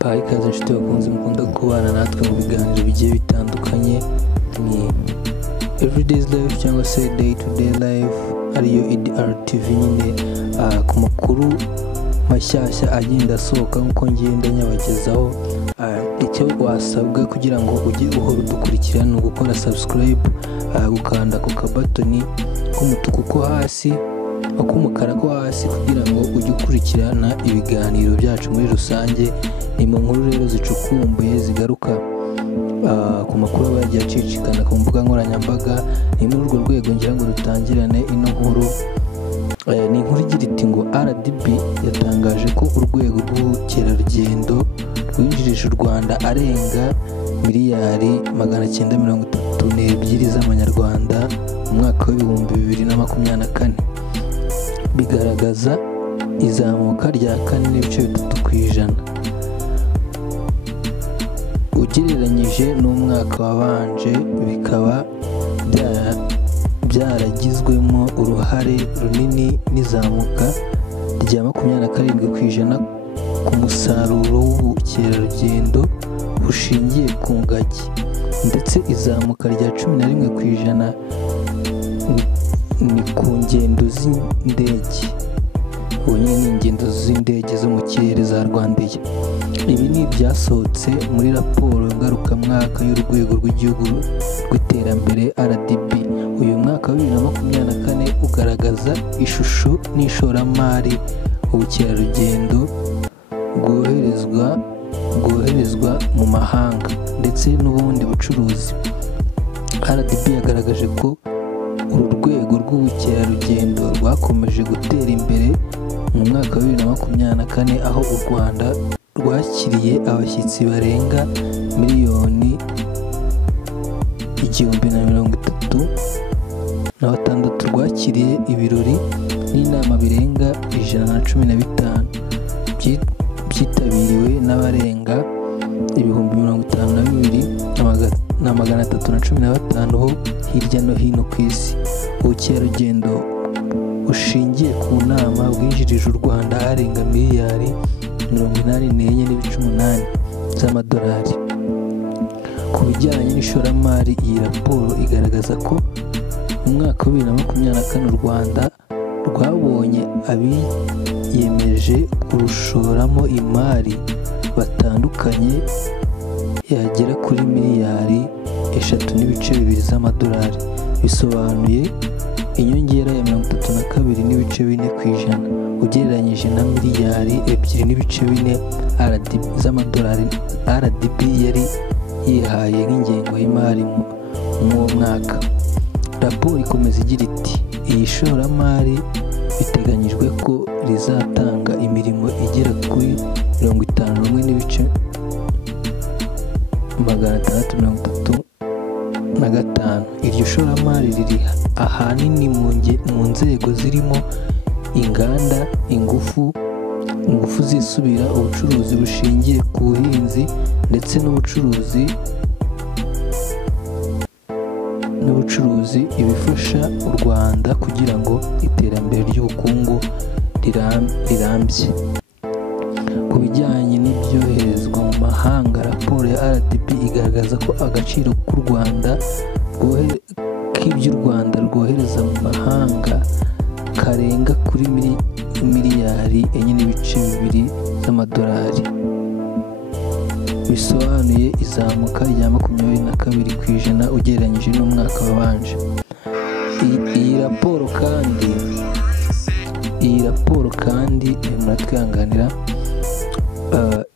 Mbaye ikaze inshuti bakunze mukunda kubana natwe mu biganiro bigiye bitandukanye, ni Everyday's Life cyangwa se Day to Day Life ariyo EDR-TV nyine, ku makuru mashyashya agenda asohoka nk'uko ngenda nyabagezaho. Icyo wasabwa kugira ngo ujye uhora udukurikirana ni ugukora subscribe, gukanda ku kabatoni k'umutuku ko hasi, ak'umukara ko hasi, kugira ngo ujye ukurikirana ibiganiro byacu muri rusange. Ni mu nkuru rero zicukumbuye zigaruka ku makuru aba yagiye acicikana ku mbuga nkoranyambaga. Ni muri urwo rwego ngira ngo dutangirane ino nkuru. Ni inkuru igira iti ngo RDB yatangaje ko urwego rw'ubukerarugendo rwinjirije u Rwanda arenga miliyari 932 z'amanyarwanda mu mwaka w'ibihumbi 2024, bigaragaza izamuka rya 4.3% ugereranyije n'umwaka wabanje. Bikaba byaragizwemo uruhare runini n'izamuka rya 27% ku musaruro w'ubukerarugendo bushingiye ku ngagi, ndetse izamuka rya 11% ni ku ngendo z'indege. Ubu nyine ni ingendo z'indege zo mu kirere za Rwandair. Ibi ni ibyasohotse muri raporo ngarukamwaka y'urwego rw'igihugu rw'iterambere RDB. Uyu mwaka wa 2024 ugaragaza ishusho n'ishoramari, ubukerarugendo bwoherezwa mu mahanga ndetse n'ubundi bucuruzi. RDB yagaragaje ko uru rwego rw'ubukerarugendo rwakomeje gutera imbere mu mwaka wa 2024, aho u Rwanda rwakiriye abashyitsi barenga miliyoni 136, rwakiriye ibirori n'inama birenga 115 byitabiriwe n'abarenga 52,315 ho hirya no hino ku isi. Ubukerarugendo bushingiye ku nama bwinjirije u Rwanda arenga miliyari 84.8 z'amadolari. Ku bijyanye n'ishoramari, iyi raporo igaragaza ko mu mwaka wa 2024 u Rwanda rwabonye abiyemeje kurushoramo imari batandukanye yagera kuri miliyari 3.2 z'amadolari, bisobanuye inyongera ya 32.4% ugereranyije na miliyari 2.4 z'amadolari RDB yari yihaye nk'ingengo y'imari mu mwaka. Raporo ikomeza igira iti iyi shoramari biteganyijwe ko rizatanga imirimo igera kuri 51,635. Iryo shoramari riri ahanini mu nzego zirimo inganda, ingufu zisubira, ubucuruzi bushingiye ku buhinzi ndetse n'ubucuruzi ibifasha u Rwanda kugira ngo iterambere ry'ubukungu rirambye. Ku bijyanye n'ibyoherezwa mu mahanga, raporo ya RDB igaragaza ko agaciro k'u Rwanda k'ibyo u Rwanda rwohereza mu mahanga karenga kuri miliyari 4.2 z'amadolari, bisobanuye izamuka rya 22% ugereranyije n'umwaka wabanje. Iyi raporo kandi muratwihanganira,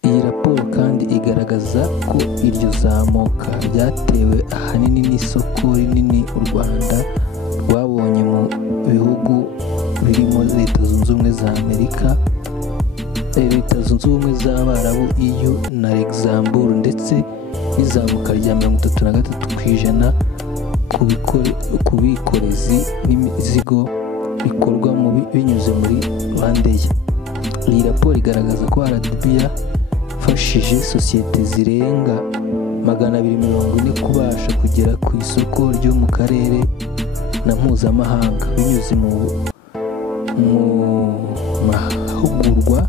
iyi raporo kandi igaragaza ko iryo zamuka ryatewe ahanini n'isoko rinini u Rwanda rwabonye mu bihugu birimo Leta Zunze Ubumwe za Amerika, Leta Zunze Ubumwe z'Abarabu EU na Luxembourg, ndetse n'izamuka rya 33% ku bikorezi n'imizigo bikorwa binyuze muri Rwandair. Iyi raporo igaragaza ko RDB yafashije sosiyete zirenga 240 kubasha kugera ku isoko ryo mu karere na mpuzamahanga binyuze mu mahugurwa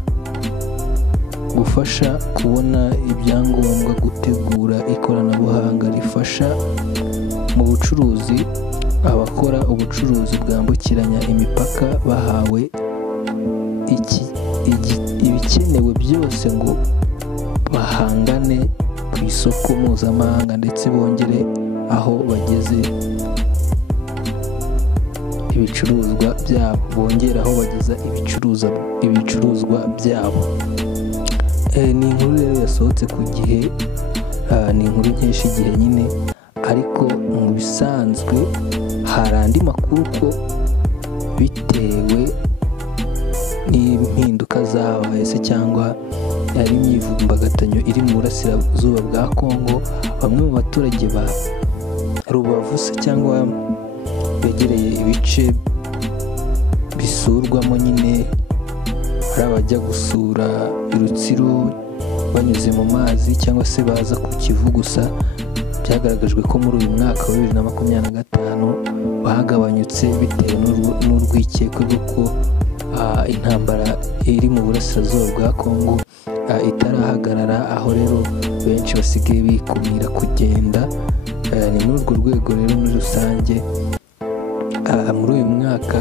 gufasha kubona ibyangombwa, gutegura ikoranabuhanga rifasha mu bucuruzi abakora ubucuruzi bwambukiranya imipaka bahawe ibikenewe byose ngo bahangane ku isoko mpuzamahanga ndetse bongere aho bageze ibicuruzwa byabo, bongera aho bageza ibicuruzwa byabo. Ni inkuru rero yasohotse ku gihe, ni inkuru nkesha igihe nyine, ariko mu bisanzwe hari andi makuru ko bitewe n'impinduka zabaye se cyangwa yari imyivumbagatanyo iri mu burasirazuba bwa Kongo, bamwe mu baturage ba Rubavu se cyangwa begereye ibice bisurwamo nyine, hari abajya gusura Rutsiro banyuze mu mazi cyangwa se baza ku Kivu gusa. Byagaragajwe ko muri uyu mwaka wa 2025 bahagabanyutse bitewe n'urwikekwe rw'uko intambara iri mu burasirazuba bwa Kongo itarahagarara, aho rero benshi basigaye bikumira kugenda. Ni muri urwo rwego rero muri rusange muri uyu mwaka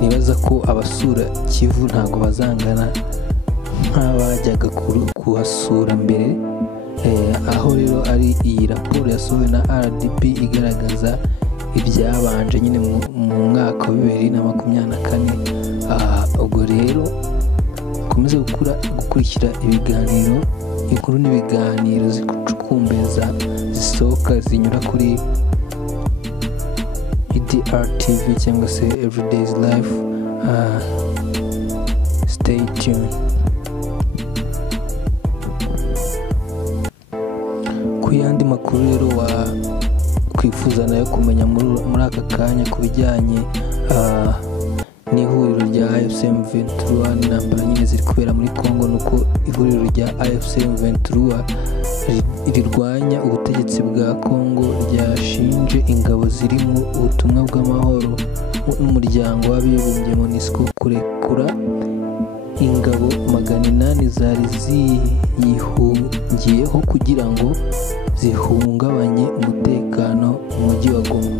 nibaza ko abasura Kivu ntago bazangana nk'abajyaga kuhasura mbere, aho rero ari iyi raporo yasohowe na RDB igaragaza ibyabanje nyine mu mwaka wa 2024. Ubwo rero komeze gukurikira ibiganiro, inkuru n'ibiganiro zikucukumbeza zisohoka zinyura kuri EDR TV cyangwa se Everyday's Life. Stay tuned. Ku yandi makuru rero kwifuza nayo kumenya muri aka kanya ku bijyanye n'ihuriro rya AFC M23 n'intambara nyine ziri kubera muri Kongo, nuko ihuriro rya AFC M23 rirwanya ubutegetsi bwa Kongo ryashinje ingabo ziri mu ubutumwa bw'amahoro n'umuryango w'abibumbye MONUSCO kurekura ingabo 800 zari ziyihungiyeho kugira ngo zihungabanye umutekano mu mujyi wa Goma.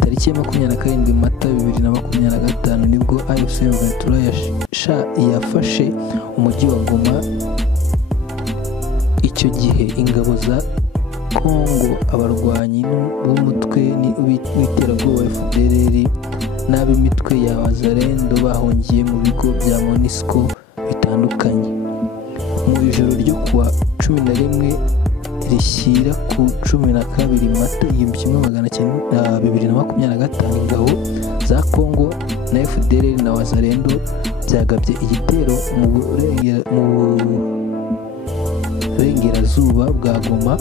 Tariki ya 27 Mata 2025 nibwo AFC M23 yafashe umujyi wa Goma. Icyo gihe ingabo za Kongo, abarwanyi b'umutwe w'iterabwoba FDLR n'ab'imitwe ya Wazalendo bahungiye mu bigo bya MONUSCO bitandukanye. Mu ijoro ryo kuwa 11 rishyira ku 12 Mata 2025 ingabo za Kongo na FDLR na Wazalendo byagabye igitero mu burengerazuba bwa Goma.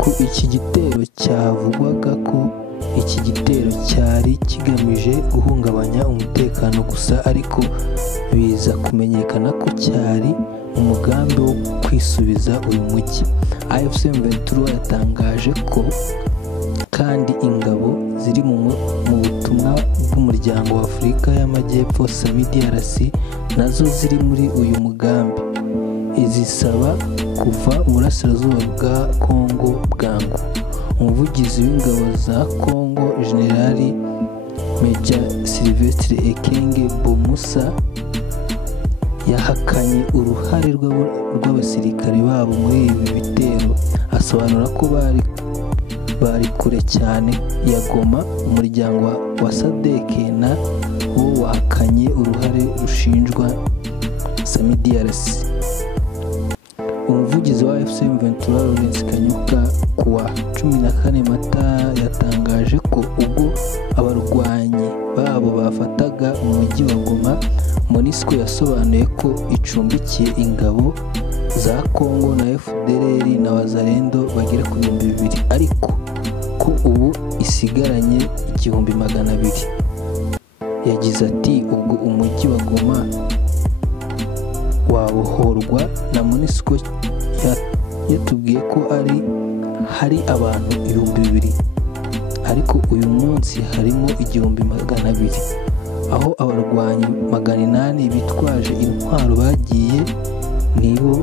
Ku iki gitero cyavugwaga ko iki gitero cyari kigamije guhungabanya umutekano gusa, ariko biza kumenyekana ko cyari umugambi wo kwisubiza uyu mujyi. AFC M23 yatangaje ko kandi ingabo ziri mu butumwa bw'umuryango wa Afurika y'Amajyepfo SAMIDRC nazo ziri muri uyu mugambi. Izisaba kuva mu burasirazuba bwa Kongo bwangu. Umuvugizi w'ingabo za Kongo Generali Major Sylvestre Ekenge Bomusa yahakanye uruhare rw'abasirikare babo muri ibi bitero, asobanura ko bari kure cyane ya Goma. Umuryango wa SADC na wo wahakanye uruhare rushinjwa SAMIDRC. Umuvugizi wa AFC M23 Lawrence Kanyuka kuwa 14 Mata yatangaje ko ubwo abarwanyi babo bafataga umujyi wa Goma, MONUSCO yasobanuye ko icumbikiye ingabo za Kongo na FDLR na Wazalendo bagera ku 2,000, ariko ko ubu isigaranye 200,000. Yagize ati ubwo umujyi wa Goma wabohorwa na MONUSCO yatubwiye ko hari abantu 2,000, ariko uyu munsi harimo 200,000. aho abarwanyi 800 bitwaje intwaro bagiye nibo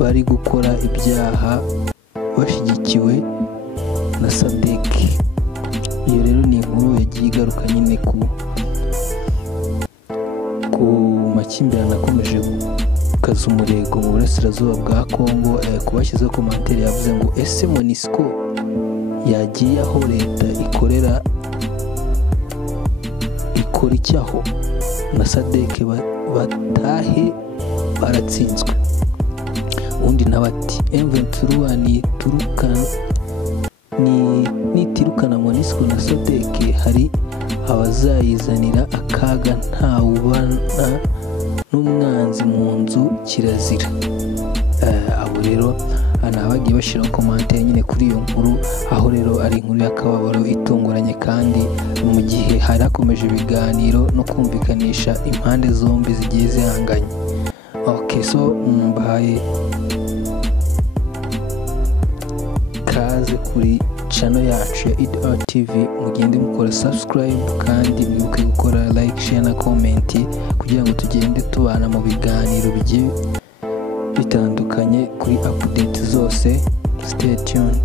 bari gukora ibyaha bashyigikiwe na SADC. Iyo rero ni inkuru yagiye igaruka nyine ku makimbirane akomeje gukaza umurego mu burasirazuba bwa Congo. Kubashyizeho komantere yavuze ngo ese MONUSCO yagiye aho leta ikora icyaho na SADC batahe baratsinzwe. Undi nabati M23 nitirukana MONUSCO na SADC hari abazayizanira akaga ntawubana n'umwanzi mu nzu kirazira. Abo rero anabagiye bashira komantere nyine kuri iyo nkuru, aho rero ari inkuru y'akababaro itunguranye kandi mu gihe harakomeje ibiganiro no kumvikanisha impande zombi zigiye zihanganye. Okay, so mbaye kaze kuri channel yacu ya IDR TV, mugende mukora subscribe kandi mwibuke gukora like, share na comment kugira ngo tugende tubana mu biganiro bigiye bitandukanye kuri update zose. Stay tuned.